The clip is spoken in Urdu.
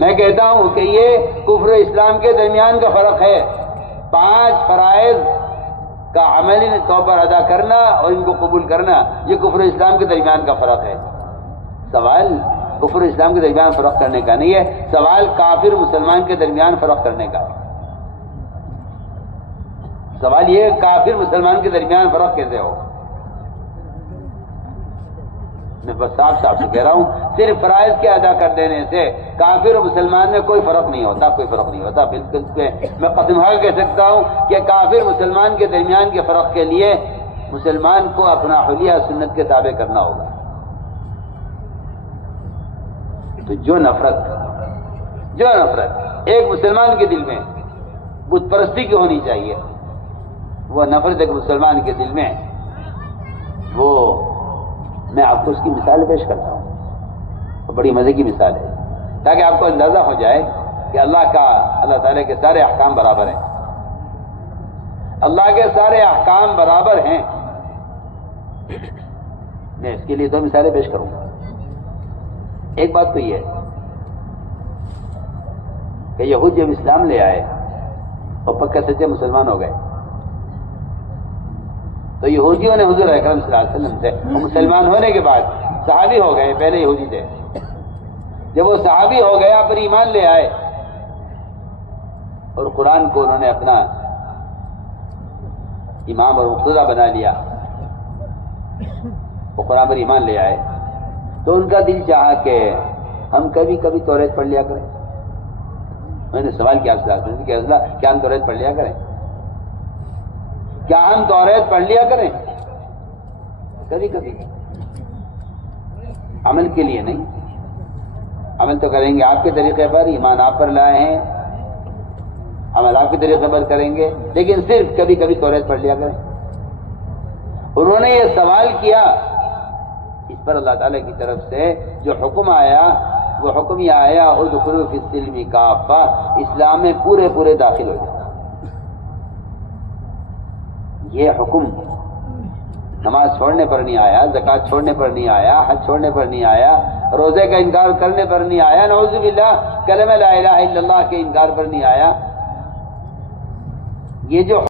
میں کہتا ہوں کہ یہ کفر اسلام کے درمیان کا فرق ہے. 5 فرائض کا عملی طور پر ادا کرنا اور ان کو قبول کرنا، یہ کفر اسلام کے درمیان کا فرق ہے. سوال کفر اسلام کے درمیان فرق کرنے کا نہیں ہے، سوال کافر مسلمان کے درمیان فرق کرنے کا. سوال یہ کافر مسلمان کے درمیان فرق کیسے ہو؟ میں بس صاف سے کہہ رہا ہوں، صرف فرائض کے ادا کر دینے سے کافر اور مسلمان میں کوئی فرق نہیں ہوتا، کوئی فرق نہیں ہوتا. بالکل میں قسم کھا کے کہہ سکتا ہوں کہ کافر مسلمان کے درمیان کے فرق کے لیے مسلمان کو اپنا حلیہ سنت کے تابع کرنا ہوگا. تو جو نفرت ایک مسلمان کے دل میں بت پرستی کی ہونی چاہیے، وہ نفرت ایک مسلمان کے دل میں، وہ میں آپ کو اس کی مثال پیش کرتا ہوں. بڑی مزے کی مثال ہے تاکہ آپ کو اندازہ ہو جائے کہ اللہ تعالیٰ کے سارے احکام برابر ہیں. اللہ کے سارے احکام برابر ہیں. میں اس کے لیے 2 مثالیں پیش کروں گا. ایک بات تو یہ ہے کہ یہود جب اسلام لے آئے اور پکے سچے مسلمان ہو گئے تو یہودیوں نے حضور اکرم صلی اللہ علیہ وسلم سے مسلمان ہونے کے بعد صحابی ہو گئے، پہلے یہودی تھے، جب وہ صحابی ہو گیا پر ایمان لے آئے اور قرآن کو انہوں نے اپنا امام اور مقتدی بنا لیا، وہ قرآن پر ایمان لے آئے، تو ان کا دل چاہا کہ ہم کبھی کبھی توریت پڑھ لیا کریں. میں نے سوال کیا کہ اللہ کیا ہم توریت پڑھ لیا کریں؟ کیا ہم توریت پڑھ لیا کریں؟ کبھی کبھی، عمل کے لیے نہیں. عمل تو کریں گے آپ کے طریقے پر، ایمان آپ پر لائے ہیں، عمل آپ کے طریقے پر کریں گے، لیکن صرف کبھی کبھی توریت پڑھ لیا کریں. انہوں نے یہ سوال کیا، اس پر اللہ تعالیٰ کی طرف سے جو حکم آیا وہ حکم یہ آیا ادخلوا فی السلم کافہ، اسلام میں پورے داخل ہو جائے. یہ حکم نماز چھوڑنے پر نہیں آیا، زکوٰۃ چھوڑنے پر نہیں آیا، حج چھوڑنے پر نہیں آیا، روزے کا انکار کرنے پر نہیں آیا، نعوذ باللہ کلمہ لا الہ الا اللہ کے انکار پر نہیں آیا. یہ جو